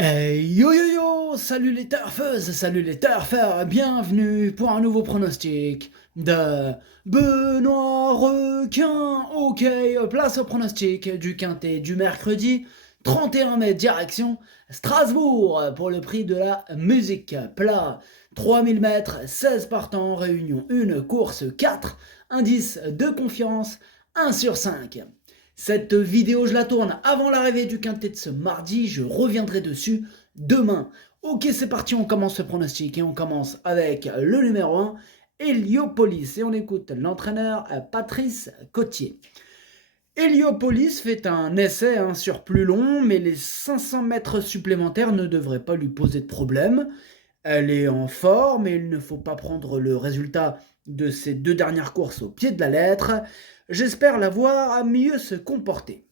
Yo yo yo, salut les turfeurs, bienvenue pour un nouveau pronostic de Benoît Requin. Ok, place au pronostic du quintet du mercredi 31 mai, direction Strasbourg pour le prix de la musique. Plat 3000 mètres, 16 partants, réunion 1, course 4, indice de confiance 1 sur 5. Cette vidéo, je la tourne avant l'arrivée du quintet de ce mardi. Je reviendrai dessus demain. Ok, c'est parti, on commence ce pronostic et on commence avec le numéro 1, Heliopolis. Et on écoute l'entraîneur Patrice Cotier. Heliopolis fait un essai sur plus long, mais les 500 mètres supplémentaires ne devraient pas lui poser de problème. Elle est en forme et il ne faut pas prendre le résultat de ces deux dernières courses au pied de la lettre. J'espère la voir à mieux se comporter.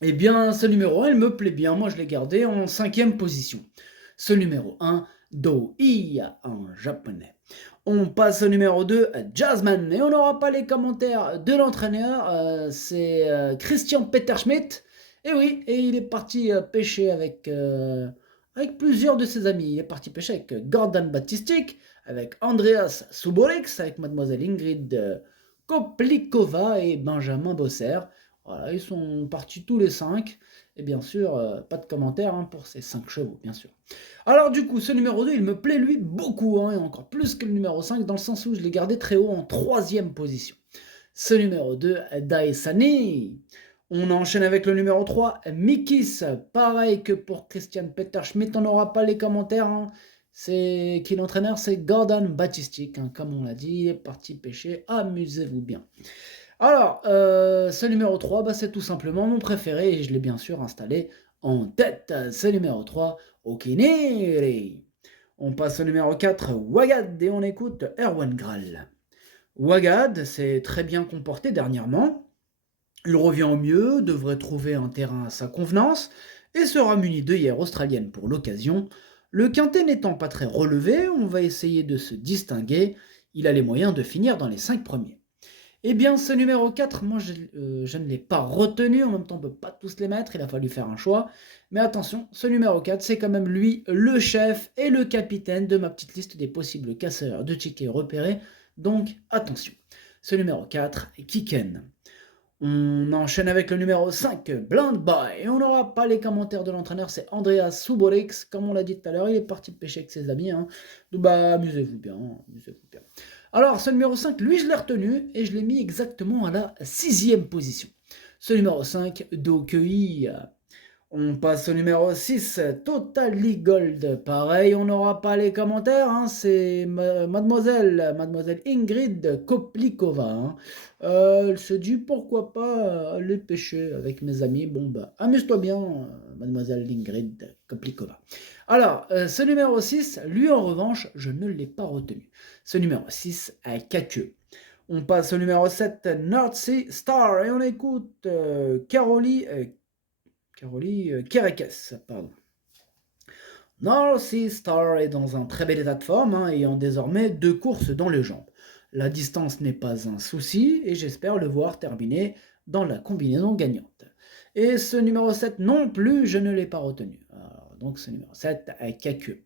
Eh bien, ce numéro 1, il me plaît bien. Moi, je l'ai gardé en 5e position. Ce numéro 1, Do-I en japonais. On passe au numéro 2, Jasmine. Et on n'aura pas les commentaires de l'entraîneur. C'est Christian Peterschmidt. Et oui, et il est parti pêcher avec plusieurs de ses amis. Il est parti pêcher avec Gordon Batistik, avec Andreas Suborix, avec mademoiselle Ingrid Koplikova et Benjamin Bosser. Voilà, ils sont partis tous les 5. Et bien sûr, pas de commentaire pour ces 5 chevaux, bien sûr. Alors du coup, ce numéro 2, il me plaît lui beaucoup, et encore plus que le numéro 5, dans le sens où je l'ai gardé très haut en 3e position. Ce numéro 2, Daesani. On enchaîne avec le numéro 3, Mikis. Pareil que pour Christian Peterschmidt, on n'aura pas les commentaires. C'est qui l'entraîneur? C'est Gordon Batistik. Comme on l'a dit, il est parti pêcher. Amusez-vous bien. Alors, ce numéro 3, c'est tout simplement mon préféré et je l'ai bien sûr installé en tête. Ce numéro 3, Okiniri. On passe au numéro 4, Wagad, et on écoute Erwan Graal. Wagad s'est très bien comporté dernièrement. Il revient au mieux, devrait trouver un terrain à sa convenance et sera muni d'œillères australiennes pour l'occasion. Le quintet n'étant pas très relevé, on va essayer de se distinguer. Il a les moyens de finir dans les 5 premiers. Eh bien, ce numéro 4, moi, je ne l'ai pas retenu. En même temps, on ne peut pas tous les mettre. Il a fallu faire un choix. Mais attention, ce numéro 4, c'est quand même lui, le chef et le capitaine de ma petite liste des possibles casseurs de tickets repérés. Donc, attention. Ce numéro 4, Kiken. On enchaîne avec le numéro 5, Blind Boy. Et on n'aura pas les commentaires de l'entraîneur, c'est Andreas Suborix. Comme on l'a dit tout à l'heure, il est parti pêcher avec ses amis. Donc, amusez-vous bien, amusez-vous bien. Alors, ce numéro 5, lui, je l'ai retenu et je l'ai mis exactement à la 6e position. Ce numéro 5, Dokei. On passe au numéro 6, Totally Gold. Pareil, on n'aura pas les commentaires, c'est mademoiselle Ingrid Koplikova. Elle se dit pourquoi pas aller pêcher avec mes amis. Bon, amuse-toi bien, mademoiselle Ingrid Koplikova. Alors, ce numéro 6, lui en revanche, je ne l'ai pas retenu. Ce numéro 6, Kakeux. On passe au numéro 7, North Sea Star, et on écoute Carolie Kerekes, pardon. North Sea Star est dans un très bel état de forme, ayant désormais 2 courses dans les jambes. La distance n'est pas un souci et j'espère le voir terminer dans la combinaison gagnante. Et ce numéro 7 non plus, je ne l'ai pas retenu. Alors, donc ce numéro 7, Kakeux.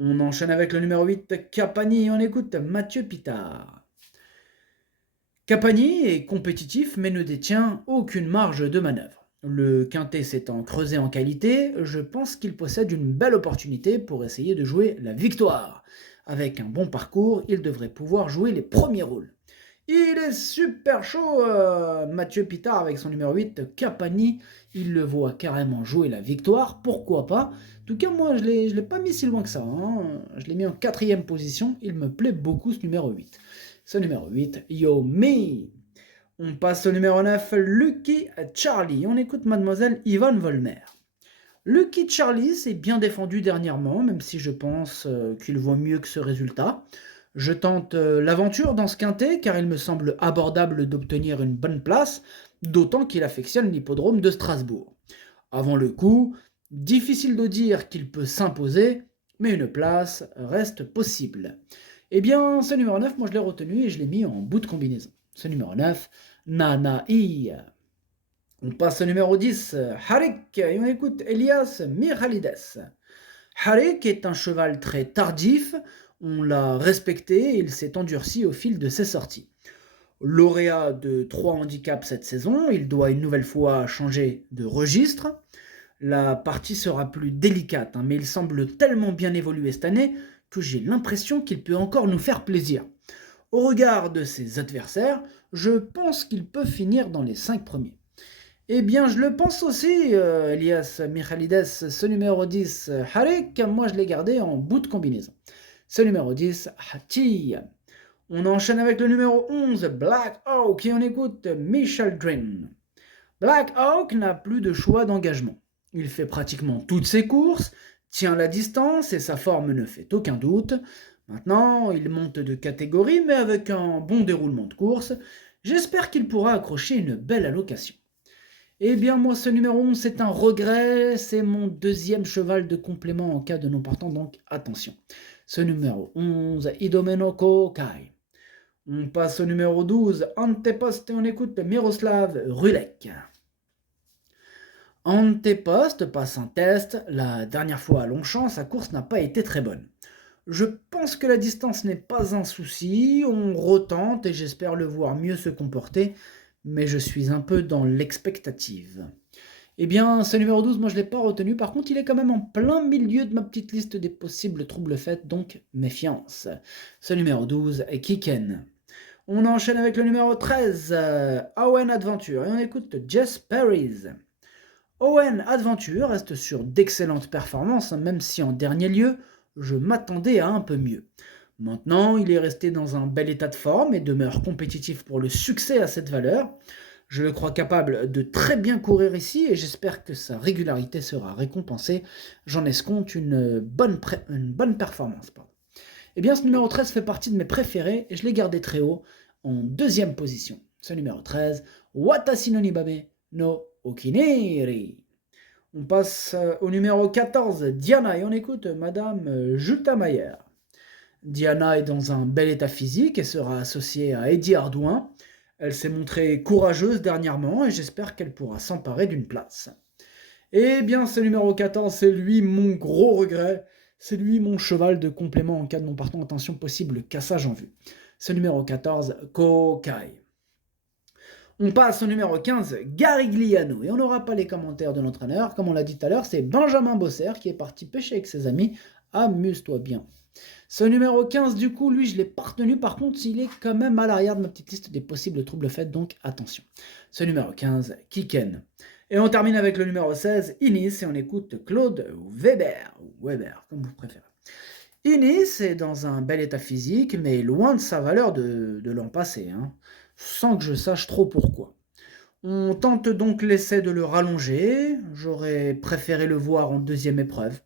On enchaîne avec le numéro 8, Capani, et on écoute Mathieu Pitard. Capani est compétitif mais ne détient aucune marge de manœuvre. Le quintet s'étant creusé en qualité, je pense qu'il possède une belle opportunité pour essayer de jouer la victoire. Avec un bon parcours, il devrait pouvoir jouer les premiers rôles. Il est super chaud, Mathieu Pitard avec son numéro 8, Capani. Il le voit carrément jouer la victoire, pourquoi pas. En tout cas, moi, je l'ai pas mis si loin que ça. Je l'ai mis en 4e position. Il me plaît beaucoup ce numéro 8. Ce numéro 8, Yo Me. On passe au numéro 9, Lucky Charlie. On écoute mademoiselle Yvonne Volmer. Lucky Charlie s'est bien défendu dernièrement, même si je pense qu'il vaut mieux que ce résultat. Je tente l'aventure dans ce quintet, car il me semble abordable d'obtenir une bonne place, d'autant qu'il affectionne l'hippodrome de Strasbourg. Avant le coup, difficile de dire qu'il peut s'imposer, mais une place reste possible. Eh bien, ce numéro 9, moi je l'ai retenu et je l'ai mis en bout de combinaison. Ce numéro 9, Nanaï. On passe au numéro 10, Harik, et on écoute Elias Mikhalides. Harik est un cheval très tardif, on l'a respecté et il s'est endurci au fil de ses sorties. Lauréat de 3 handicaps cette saison, il doit une nouvelle fois changer de registre. La partie sera plus délicate, mais il semble tellement bien évoluer cette année que j'ai l'impression qu'il peut encore nous faire plaisir. Au regard de ses adversaires, je pense qu'il peut finir dans les 5 premiers. Eh bien, je le pense aussi, Elias Mikhalides, ce numéro 10, Harik, moi je l'ai gardé en bout de combinaison. Ce numéro 10, Hati. On enchaîne avec le numéro 11, Black Hawk, et on écoute Michel Drin. Black Hawk n'a plus de choix d'engagement. Il fait pratiquement toutes ses courses, tient la distance et sa forme ne fait aucun doute. Maintenant, il monte de catégorie, mais avec un bon déroulement de course, j'espère qu'il pourra accrocher une belle allocation. Eh bien, moi, ce numéro 11, c'est un regret. C'est mon deuxième cheval de complément en cas de non partant, donc attention. Ce numéro 11, Idomeno Kokai. On passe au numéro 12, Antepost, et on écoute Miroslav Rulek. Antepost passe un test. La dernière fois à Longchamp, sa course n'a pas été très bonne. Je pense que la distance n'est pas un souci. On retente et j'espère le voir mieux se comporter, mais je suis un peu dans l'expectative. Eh bien, ce numéro 12, moi je ne l'ai pas retenu. Par contre, il est quand même en plein milieu de ma petite liste des possibles troubles faits, donc méfiance. Ce numéro 12 est Kiken. On enchaîne avec le numéro 13, Owen Adventure, et on écoute Jess Perry's. Owen Adventure reste sur d'excellentes performances, même si en dernier lieu, je m'attendais à un peu mieux. Maintenant, il est resté dans un bel état de forme et demeure compétitif pour le succès à cette valeur. Je le crois capable de très bien courir ici et j'espère que sa régularité sera récompensée. J'en escompte une bonne performance. Eh bien, ce numéro 13 fait partie de mes préférés et je l'ai gardé très haut, en deuxième position. Ce numéro 13, Watashi no Nibabe no Okineri. On passe au numéro 14, Diana, et on écoute Madame Jutamayer. Diana est dans un bel état physique et sera associée à Eddie Ardouin. Elle s'est montrée courageuse dernièrement et j'espère qu'elle pourra s'emparer d'une place. Eh bien, ce numéro 14, c'est lui mon gros regret. C'est lui mon cheval de complément en cas de non partant. Attention, possible cassage en vue. Ce numéro 14, Kokai. On passe au numéro 15, Garigliano. Et on n'aura pas les commentaires de l'entraîneur. Comme on l'a dit tout à l'heure, c'est Benjamin Bosser qui est parti pêcher avec ses amis. Amuse-toi bien. Ce numéro 15, du coup, lui, je ne l'ai pas retenu. Par contre, il est quand même à l'arrière de ma petite liste des possibles troubles faits, donc attention. Ce numéro 15, Kiken. Et on termine avec le numéro 16, Inis, et on écoute Claude Weber, ou Weber, comme vous préférez. Inis est dans un bel état physique, mais loin de sa valeur de l'an passé, sans que je sache trop pourquoi. On tente donc l'essai de le rallonger. J'aurais préféré le voir en deuxième épreuve.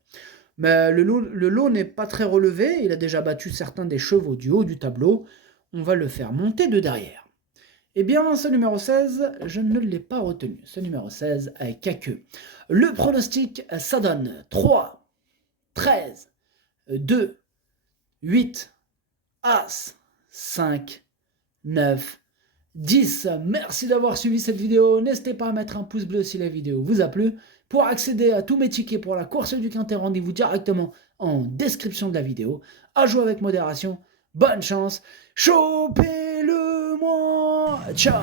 Mais le lot n'est pas très relevé, il a déjà battu certains des chevaux du haut du tableau, on va le faire monter de derrière. Eh bien, ce numéro 16, je ne l'ai pas retenu. Ce numéro 16 avec Kake. Le pronostic, ça donne 3, 13, 2, 8, As, 5, 9, 10. Merci d'avoir suivi cette vidéo. N'hésitez pas à mettre un pouce bleu si la vidéo vous a plu. Pour accéder à tous mes tickets pour la course du Quintet, rendez-vous directement en description de la vidéo. À jouer avec modération. Bonne chance. Chopez-le-moi. Ciao.